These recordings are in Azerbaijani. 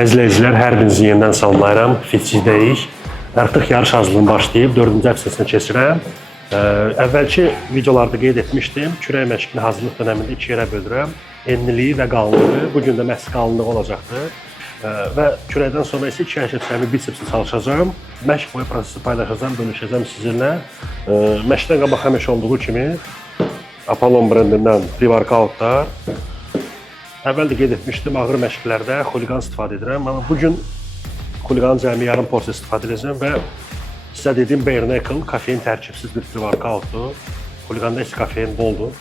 Əziz izləyicilər, hər birinizi yenidən salamlayıram. Fitçidəyik. Artıq yarış hazırlığım başlayıb, 4-cü həftəsinə keçirəm. Əvvəlki videolarda qeyd etmişdim, kürək məşqini hazırlıq dönəmində 2 yerə bölürəm. Enliliyi və qalınlığı. Bugün də məhz qalınlığı olacaqdır. Və kürəkdən sonra isə 2 hərəkətlərimi bisepslə çalışacağım. Məşq boyu prosesi paylaşacağım, bölüşəcəm sizinlə. Məşqdən qabaq həmişə olduğu kimi Apollon brendindən pre-workoutlar. Əvvəl də qeyd etmişdim, ağır məşqlərdə xuliqan istifadə edirəm. Amma bugün xuliqanın cəmi yarım porsiya istifadə edəcəm və sizə dediyim bare knuckle kafein tərkibsiz bir pre-workoutdur. Xuliqanda isə kafein boldur.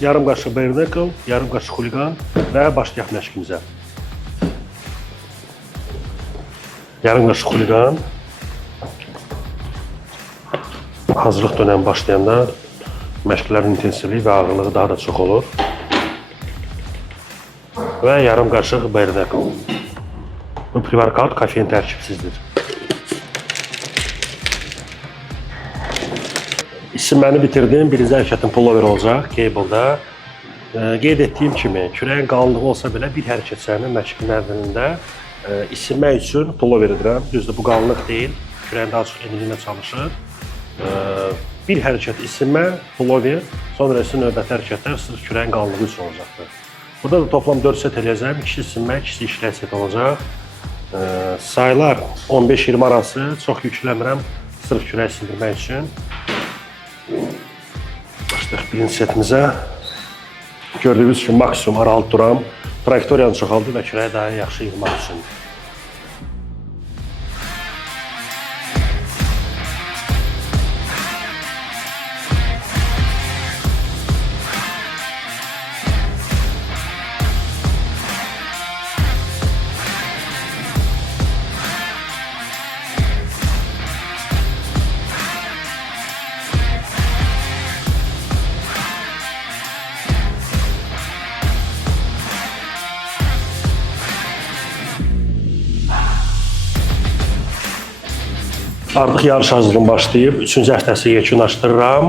Yarım qaşıq bare knuckle, yarım qaşıq xuliqan və başlayaq məşqimizə. Yarım qaşıq xuliqan. Hazırlıq dönəmi başlayanda məşqlərin intensivliyi və ağırlığı daha da çox olur. Və yarım qaşıq bare knuckle. Bu pre-workout kafein tərkibsizdir. İsinməni bitirdim. Birinci hərəkətim pullover olacaq cable-da. Qeyd etdiyim kimi, kürəyin qalınlığı olsa belə bir hərəkət məşqin əvvəlində isinmək üçün pullover edirəm. Düzdür, bu qalınlıq deyil. Kürəyin daha çox enliyinə çalışır. Bir hərəkət isinmə, pullover, sonra isə növbəti hərəkətlər sırf kürəyin qalınlığı üçün olacaqdır. Burada da toplam 4 set eləyəcəm. İkisi isinmə, ikisi işlək set olacaq. Sayılar 15-20 arası. Çox yükləmirəm, sırf kürək sindirmək üçün. Başlayaq birinci setimizə. Gördüyünüz kimi maksimum aralı duram. Trayektoriyanı çoxaldı və kürəyi daha yaxşı yığmaq üçün. Artıq yarış hazırlığım başlayıb, 3-cü həftəsi yekunlaşdırıram.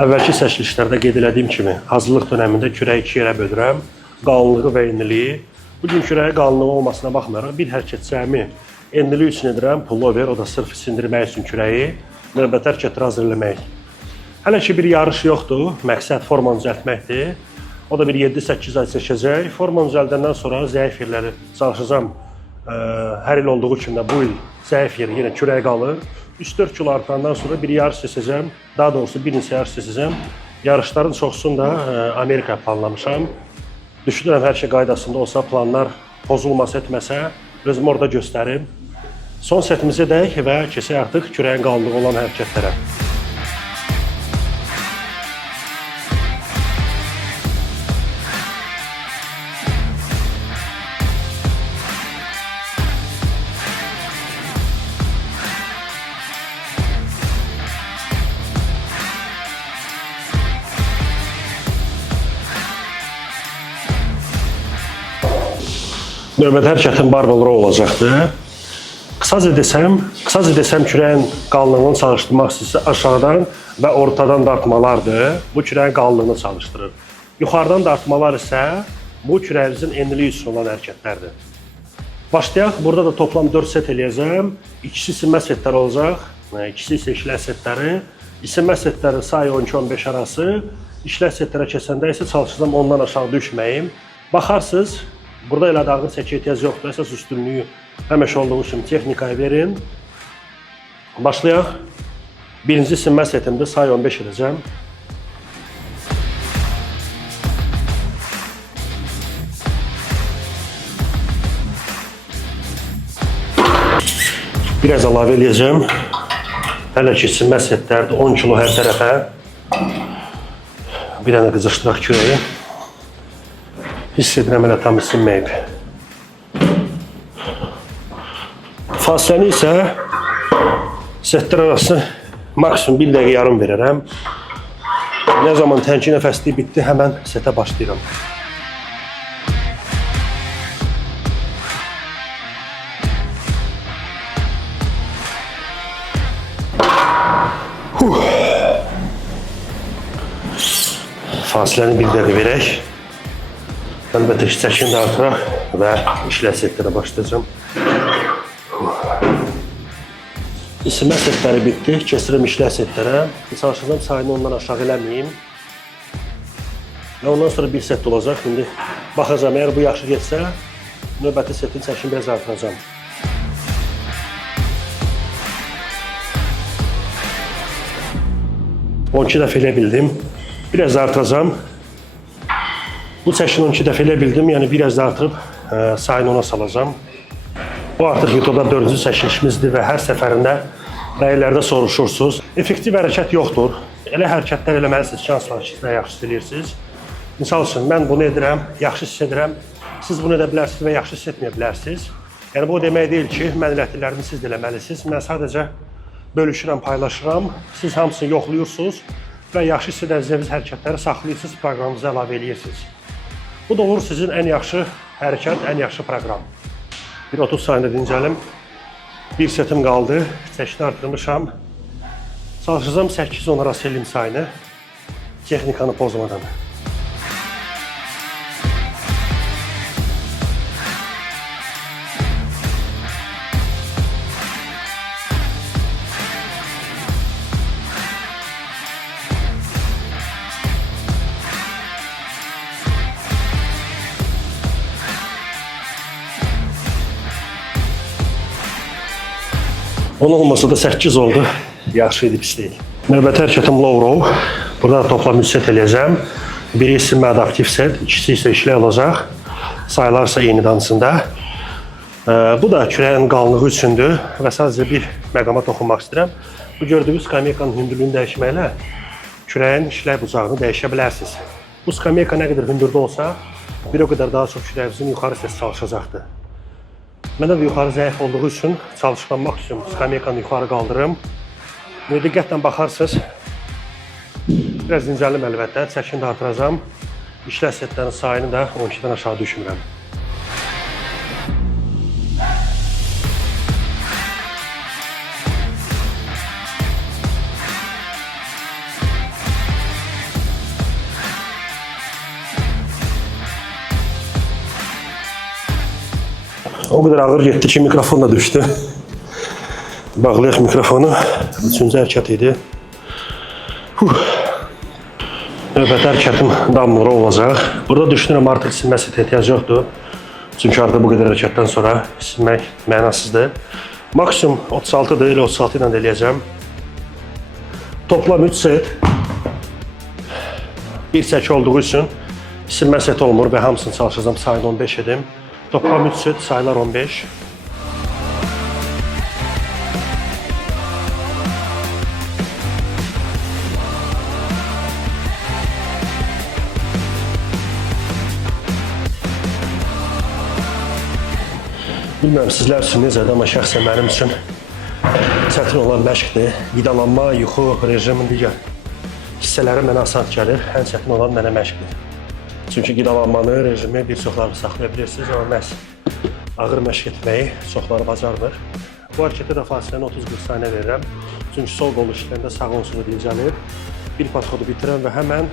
Əvvəlki çəkilişlərdə qeyd etdiyim kimi, hazırlıq dönəmində kürəyi 2 yerə bölürəm, qalınlığı və enliliyi. Bugün kürəyi qalınlığı olmasına baxmayaraq, bir hərəkətcəmi enliliyi üçün edirəm, pullover, o da sırf sindirmək üçün kürəyi, növbəti hərəkətləri hazırlamaq. Hələ ki bir yarış yoxdur, məqsəd formanı düzəltməkdir. O da bir 7-8 ay çəkəcək. Formanı düzəldəndən sonra zəif yerləri çalışacağım. Hər il olduğu kimi də bu il zəif yeri yenə kürək qalır. 3-4 kilo artandan sonra bir yarış seçəcəm. Daha doğrusu bir neçə yarış seçəcəm. Yarışların çoxsunu da Amerika planlamışam. Düşünürəm hər şey qaydasında olsa, planlar pozulmasa etməsə, özümü orada göstərim. Son setimizi edək və keçək artıq kürəyin qalınlığı olan hərəkətlərə. Növbəti hərəkətim barbell row olacaqdır. Qısaca desəm kürəyin qalınlığını çalışdırmaq istəyirsə aşağıdan və ortadan dartmalardır. Bu kürəyin qalınlığını çalışdırır. Yuxarıdan dartmalar isə bu kürəyimizin enliliyi üçün olan hərəkətlərdir. Başlayaq. Burada da toplam 4 set eləyəcəm. İkisi isinmə setləri olacaq. İkisi isə işlək setləri. İsinmə setləri sayı 12-15 arası. İşlək setlərə keçəndə isə çalışacağım ondan aşağı düşməyim. Baxarsınız. Burada elə ağır çəkiyə ehtiyac yoxdur. Əsas üstünlüyü həmişə olduğu kimi texnikaya verin. Başlayaq. Birinci isinmə setimdə sayı 15 edəcəm. Biraz əlavə eləyəcəm. Hələ ki isinmə setlərdir. 10 kilo hər tərəfə. Bir dənə qızışdıraq kürəyi. Hiss edirəm, elə tam isinməyib. Fasiləni isə setlər arası maksimum 1 dəqiqə yarım verərəm. Nə zaman tənki nəfəsliyi bitdi, həmən setə başlayıram. Fasiləni 1 dəqiqə verək. Əlbəttə ki, çəkini də artıraq. və işlə setlərə başlayacağım. İsimə setləri bitdi. Keçirəm işlə setlərə. Çalışacağım sayını ondan aşağı eləməyim. Və ondan sonra bir set olacaq. İndi baxacağım, əgər bu yaxşı getsə, növbəti setin çəkini biraz artıracağım. On 12 dəfə elə bildim. Biraz artıracağım. Bu çəkini 12 dəfə elə bildim. Yəni biraz da artırıb sayını ona salacağım. Bu artıq YouTube'da 4-cü çəkilişimizdir və hər səfərində rəylərdə soruşursunuz. Effektiv hərəkət yoxdur. Elə hərəkətlər eləməlisiniz ki, hansılar ki, sizə yaxşı hiss edirsiniz. Misal üçün, mən bunu edirəm, yaxşı hiss edirəm. Siz bunu edə bilərsiniz və yaxşı hiss etməyə bilərsiniz. Yəni, bu demək deyil ki, mən elətdiklərimi siz də eləməlisiniz. Mən sadəcə bölüşürəm, paylaşıram. Siz hamısını yoxluyursunuz və yaxşı hiss edəcəyiniz hərəkətləri saxlayırsınız, proqramınıza əlavə edirsiniz. Bu da olur sizin ən yaxşı hərəkət, ən yaxşı proqram. Bir 30 saniyədə dincəlim. Bir setim qaldı. Çəkini artırmışam. Çalışacağım 8-10 arası elim sayını. Texnikanı pozmadan. Onun olmasa da 8 oldu. Yaxşı idi, pis deyil. Növbəti hərəkətim low row. Burada toplam 3 set eləyəcəm. Biri isinmə adaptiv set, ikisi isə işlə olacaq. Sayılarsa eyni dansında. Bu da kürəyin qalınlığı üçündür və sadəcə bir məqama toxunmaq istəyirəm. Bu gördüyünüz skameykanın hündürlüyünü dəyişməklə kürəyin işlək bucağını dəyişə bilərsiniz. Bu skameyka nə qədər hündürdə olsa, bir o qədər daha çox kürəyimizin yuxarı səsi çalışacaqdır. Məndə də yuxarı zəif olduğu üçün çalışılan maksimum skameykanı yuxarı qaldırırım. Diqqətlə baxarsınız, biraz dincəlim əlbəttə, çəkini də artıracağım. İşlə setlərin sayını da 12-dən aşağı düşmürəm. O qədər ağır getdi ki, mikrofon da düşdü. Bağlayaq mikrofonu. Üçüncü hərəkət idi. Növbəti hərəkətim damlıra olacaq. Burada düşünürəm, artıq isinmə set ehtiyac yoxdur. Çünki artıq bu qədər hərəkətdən sonra isinmək mənasızdır. Maksimum 36-dır, elə 36 ilə də eləyəcəm. Toplam 3 set. Bir çəki olduğu üçün isinmə set olmur və hamısını çalışacağım, sayını 15 edim. Toplam 3 set, sayılar 15. Bilməm sizlər üçün necədir, amma şəxsən mənim üçün çətin olan məşqdir. Qidalanma, yuxu, rejimin digər hissələri mənə asan gəlir. Ən çətin olan mənə məşqdir. Çünki qidalanmanı, rejimi bir çoxları saxlaya bilirsiniz, amma məhz ağır məşq etməyi çoxları bacarmır. Bu hərəkətə də fasiləni 30-40 saniyə verirəm. Çünki sol qol işlərində sağ onsuz dincəlir. Bir podxodu bitirəm və həmən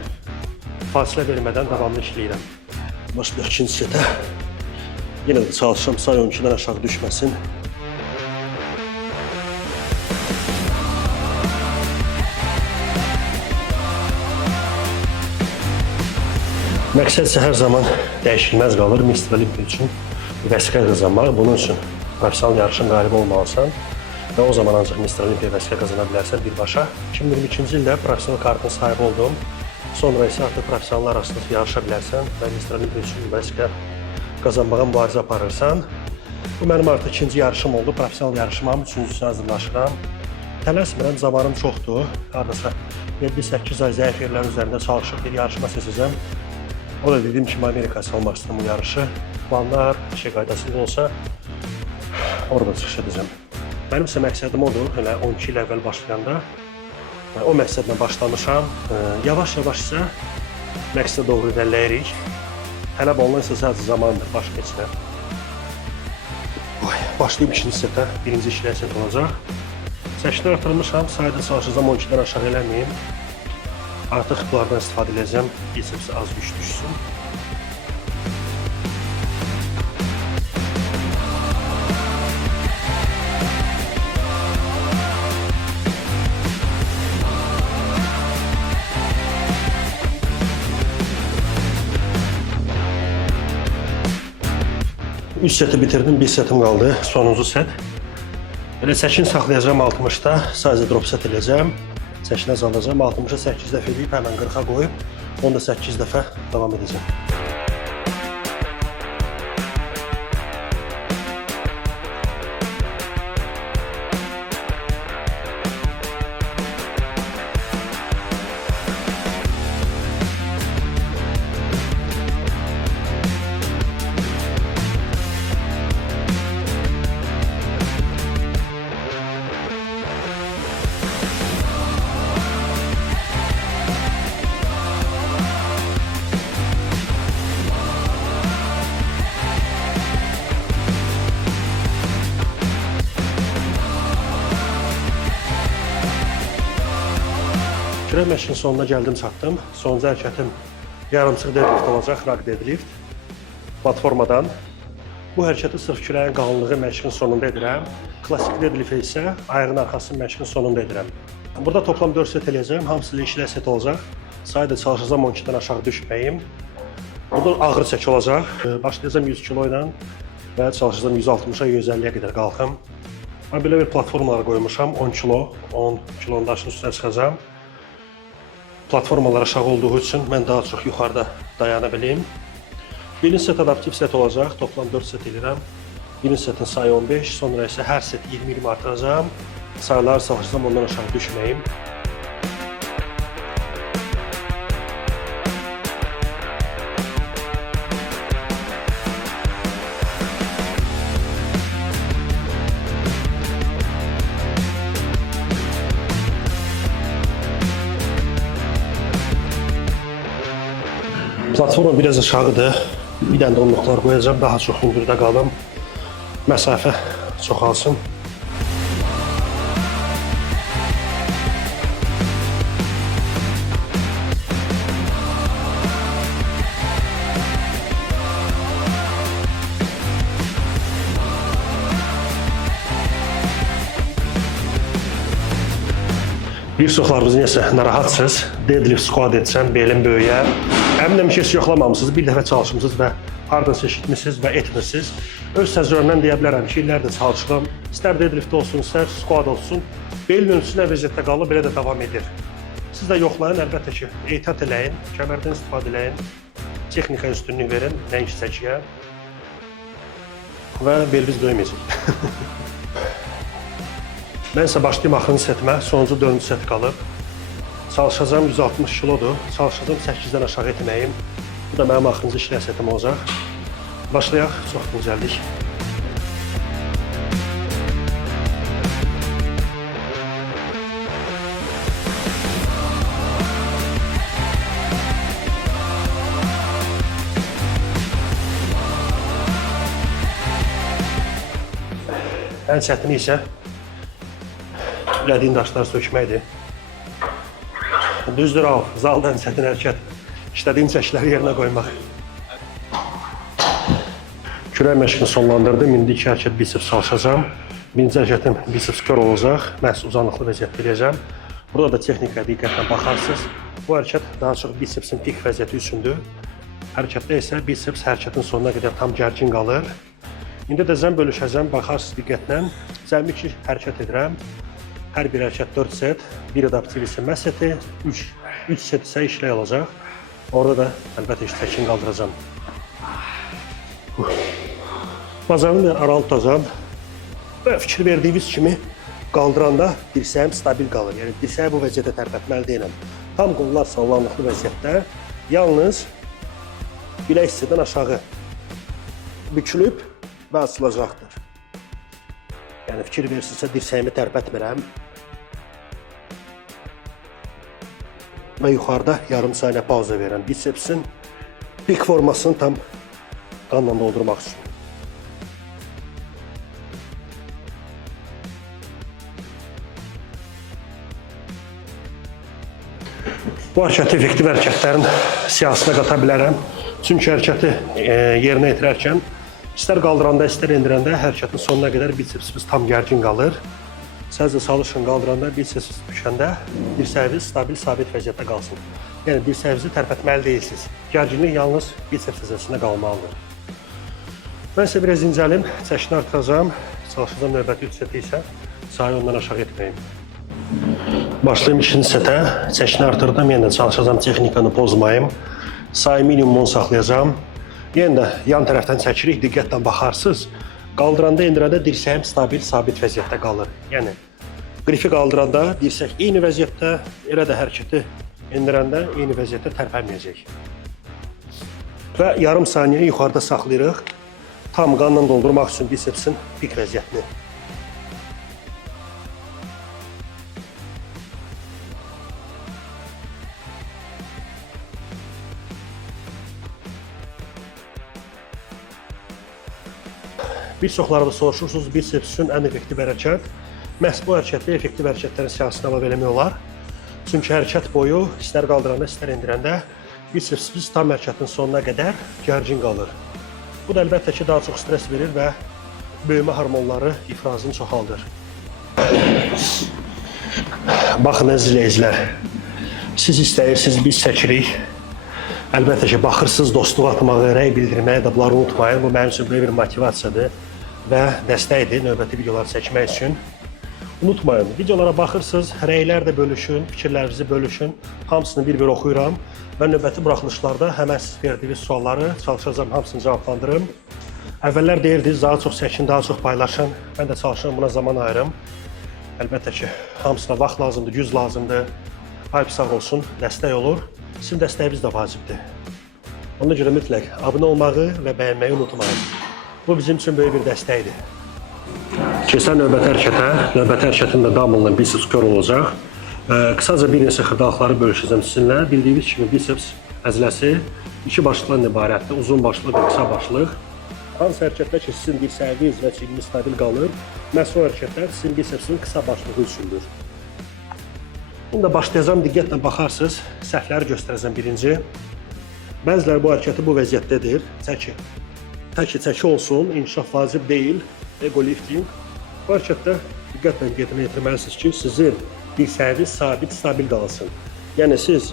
fasilə vermədən davamlı işləyirəm. Başlayaq ikinci setə. Yenə də çalışıram, say 12-dən aşağı düşməsin. Məqsəd isə hər zaman dəyişilməz qalır. Mr. Olympia üçün vəsiqə qazanmaq. Bunun üçün professional yarışın qalibi olmalısan və o zaman ancaq Mr. Olympia vəsiqə qazana bilərsən birbaşa. 2022-ci ildə professional kartın sahibi oldum. Sonra isə artıq professionallar arasında yarışa bilərsən və Mr. Olympia üçün vəsiqə qazanmağa mübarizə aparırsan. Bu mənim artıq ikinci yarışım oldu. Professional yarışmam, üçüncüsünə hazırlaşıram. Tələsmirəm, zamanım çoxdur. Hardasa 7-8 ay zəif yerlər üzərində çalışıb bir yarışma seçəcəm. O da dediyim kimi Amerikası olmaq istəyirəm bu yarışı. Planlar, şey qaydasında olsa orada çıxış edəcəm. Mənim isə məqsədim odur, elə 12 il əvvəl başlayanda. O məqsədlə başlamışam. Yavaş-yavaş isə məqsədə doğru irəliləyirik. Tələb olunan isə sadəcə zamandır, baş keçirəm. Başlayıb ikinci setə, birinci işləyə set olacaq. Çəkini artırmışam, sayda çalışacağım 12-dən aşağı eləməyim. Artıq bunlardan istifadə edəcəm, bicepsi az güc düşsün. 3 seti bitirdim, 1 setim qaldı, sonuncu set. Belə çəkin saxlayacağım 60-da, sadəcə drop set eləyəcəm. Çəkin azalacağım, 60-a 8 dəfə eləyib, həmən 40-a qoyub, onda 8 dəfə davam edəcəm. Kürək məşqinin sonuna gəldim, çatdım. Sonuncu hərəkətim yarımçıq deadlift olacaq, raq deadlift. Platformadan. Bu hərəkəti sırf kürəyin qalınlığı məşqin sonunda edirəm. Klassik deadlift isə ayağın arxasını məşqin sonunda edirəm. Burada toplam 4 set eləyəcəm, hamısı ilə işlə set olacaq. Sayda çalışacağım 12-dən aşağı düşməyim. Burada ağır çək olacaq. Başlayacağım 100 kilo ilə və çalışacağım 160-a 150-yə qədər qalxım. Mən belə bir platformalara qoymuşam, 10 kilo, 10 kilonun daşının üstünə çıxacağım. Platformalar aşağı olduğu üçün mən daha çox yuxarıda dayana bileyim. Birinci set adaptiv set olacaq, toplam 4 set edirəm. Birinci setin sayı 15, sonra isə hər set 20-20 artıracağım. Sayıları çalışacağım, ondan aşağı düşməyim. Platforma biraz aşağıdır. Bir dənə də onluqlar qoyacağım, daha çox hündürdə qalım. Məsafə çoxalsın. Bir çoxlarınız neyəsə narahatsınız, deadlift squat etsəm, belim böyüyər. Əminəm ki, heç yoxlamamısınız, bir dəfə çalışmısınız və hardansa eşitmişsiniz və etmirsiniz. Öz təcrübəmdən deyə bilərəm ki, illərdir çalışıram. İstər deadlift olsun, istər squat olsun, belin ölçüsünə vəziyyətdə qalır, belə də davam edir. Siz də yoxlayın, əlbəttə ki, ehtiyat eləyin, kəmərdən istifadə eləyin, texnika üstünlük verin, nəinki çəkiyə və beliniz böyüməyəcək. Mən isə başlayayım axırıncı setimə, sonuncu 4-cü set qalıb. Çalışacağım 160 kilodur, çalışacağım 8-dən aşağı etməyim. Bu da mənim axırıncı işlək setim olacaq. Başlayaq, çox dincəldik. Ən çətini isə elədiyin daşları sökməkdir. Düzdür, zalda ən çətin hərəkət, işlədiyin çəkləri yerinə qoymaq. Kürək məşqini sonlandırdım, indi 2 hərəkət biceps çalışacağım. Birinci hərəkətim biceps kör olacaq, məhz uzanıqlı vəziyyətdə eləyəcəm. Burada da texnikaya diqqətlə baxarsınız. Bu hərəkət daha çox bicepsin pik vəziyyəti üçündür. Hərəkətdə isə biceps hərəkətin sonuna qədər tam gərgin qalır. İndi də zəm bölüşəcəm, baxarsınız diqqətlə. Cəmi 2 hərəkət edirəm. Hər bir hərəkət 4 set, bir adaptiv isinmə seti, 3 set isə işlək olacaq. Orada da əlbəttə çəkin qaldıracağım. Bacağımı da aralı tutacağım. Və fikir verdiyiniz kimi qaldıranda dirsəyim stabil qalır. Yəni dirsəyi bu vəziyyətə tərpətməli deyiləm. Tam qollar sallanıqlı vəziyyətdə, yalnız bilək hissədən aşağı bükülüb və açılacaqdır. Yəni fikir verirsinizsə dirsəyimi tərpətmirəm. Və yuxarıda yarım saniyə pauza verirəm. Bicepsin pik formasını tam qanla doldurmaq üçün. Bu hərəkəti effektiv hərəkətlərin siyahısına qata bilərəm. Çünki hərəkəti yerinə yetirərkən istər qaldıranda, istər endirəndə hərəkətin sonuna qədər bicepsimiz tam gərgin qalır. Sadəcə çalışın qaldıranda, bicepsimiz düşəndə dirsəyiniz stabil, sabit vəziyyətdə qalsın. Yəni dirsəyinizi tərpətməli deyilsiniz. Gərginlik yalnız biceps hissəsində qalmalıdır. Mən isə biraz incəlim, çəkini artıracağım. Çalışacağım növbəti 3 seti isə sayı ondan aşağı etməyim. Başlayım ikinci setə. Çəkini artırdım. Yenə də çalışacağım texnikanı pozmayım. Sayı minimum 10 saxlayacağım. Yenə də yan tərəfdən çəkirik. Diqqətlə baxarsınız. Qaldıranda, endirəndə dirsəyim stabil, sabit vəziyyətdə qalır. Yəni, qrifi qaldıranda dirsək eyni vəziyyətdə, elə də hərəkəti endirəndə eyni vəziyyətdə tərpənməyəcək. Və yarım saniyə yuxarıda saxlayırıq. Tam qanla doldurmaq üçün bisepsin pik vəziyyətini. Bir çoxlarında soruşursunuz, biceps üçün ən effektiv hərəkət. Məhz bu hərəkətdə effektiv hərəkətlərin siyahısına əlavə eləmək olar. Çünki hərəkət boyu, istər qaldıranda, istər endirəndə bicepsimiz tam hərəkətin sonuna qədər gərgin qalır. Bu da əlbəttə ki, daha çox stres verir və böyümə hormonları ifrazını çoxaldır. Baxın əzizləyicilər, siz istəyirsiniz, biz çəkirik. Əlbəttə ki, baxırsınız, dostluq atmağı, rəy bildirməyi də bunları unutmayın. Bu mənim üçün böyük bir motivasiyadır və dəstəkdir növbəti videoları çəkmək üçün. Unutmayın, videolara baxırsınız, rəylər də bölüşün, fikirlərinizi bölüşün. Hamısını bir-bir oxuyuram və növbəti buraxılışlarda həmən siz verdiyiniz sualları çalışacağım, hamısını cavablandırım. Əvvəllər deyirdiniz, daha çox çəkin, daha çox paylaşın. Mən də çalışıram, buna zaman ayırım. Əlbəttə ki, hamısına vaxt lazımdır, güc lazımdır. Alp sağ olsun, dəstək olur. Sizin dəstəyiniz də vacibdir. Ona görə mütləq abunə olmağı və bəyənməyi unutmayın. Bu bizim üçün böyük bir dəstəkdir. Keçən növbəti hərəkətin də damınla biceps kör olacaq. Qısaca bir neçə xırdalıqları bölüşəcəm sizinlə. Bildiyiniz kimi biceps əzləsi iki başlıqdan ibarətdir. Uzun başlıq və qısa başlıq. Hansı hərəkətlər ki, sizin dirsəyiniz və çiyniniz stabil qalır, məhz o hərəkətlər sizin bicepsin qısa başlığı üçündür. Bunu da başlayacağım, diqqətlə baxarsınız, səhvləri göstərəcəm birinci. Bəziləri bu hərəkəti bu vəziyyətdədir. Çəki. Təki çəki olsun, inkişaf vacib deyil. Ego lifting. Bu hərəkətdə diqqətlə yerinə yetirməlisiniz ki, sizin dirsəyiniz sabit, stabil qalsın. Yəni siz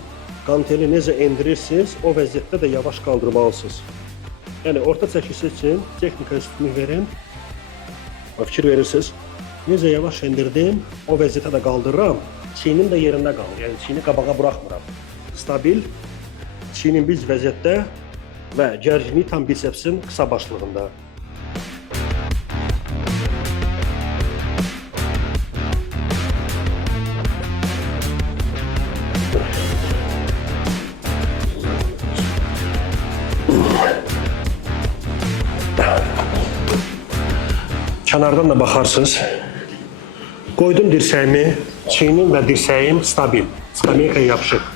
qanteli necə endirirsiniz, o vəziyyətdə də yavaş qaldırmalısınız. Yəni orta çəkisi üçün texnika üstünlük verin. Fikir verirsiniz. Necə yavaş endirdim, o vəziyyətə də qaldırıram. Çiynim də yerində qalır. Yəni çiyni qabağa buraxmıram. Stabil, çiynin biz vəziyyətdə və gərginlik tam bicepsin qısa başlığında. Kənardan da baxarsınız. Qoydum dirsəyimi, çiynim və dirsəyim stabil, skameykaya yapışıq.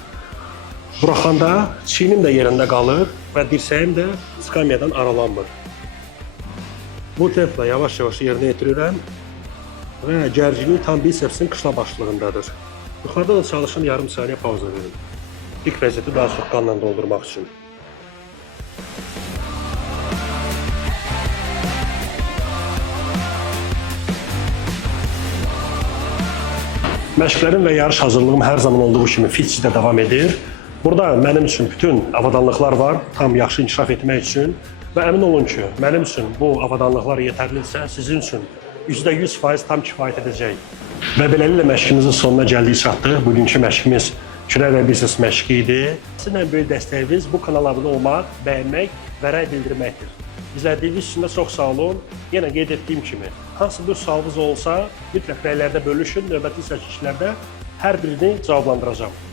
Buraxanda çiynim də yerində qalır və dirsəyim də skamyadan aralanmır. Bu templə yavaş-yavaş yerinə yetirirəm və gərginlik tam bicepsin qısa başlığındadır. Yuxarıda da çalışın, yarım saniyə pauza verin. Dik vəziyyəti daha çox qanla doldurmaq üçün. Məşqlərim və yarış hazırlığım hər zaman olduğu kimi fitçidə davam edir. Burada mənim üçün bütün avadanlıqlar var, tam yaxşı inkişaf etmək üçün. Və əmin olun ki, mənim üçün bu avadanlıqlar yetərlidirsə, sizin üçün %100% tam kifayət edəcək. Və beləliklə məşqimizin sonuna gəldik çatdıq. Bugünkü məşqimiz kürək və biceps məşqi idi. Sizin ən böyük dəstəyiniz bu kanala abunə olmaq, bəyənmək və rəy bildirməkdir. İzlədiyiniz üçün də çox sağ olun. Yenə qeyd etdiyim kimi, hansı bir sualınız olsa, mütləq rəylərdə bölüşün, növbəti çəkilişlərdə hər birini cavablandıracağım.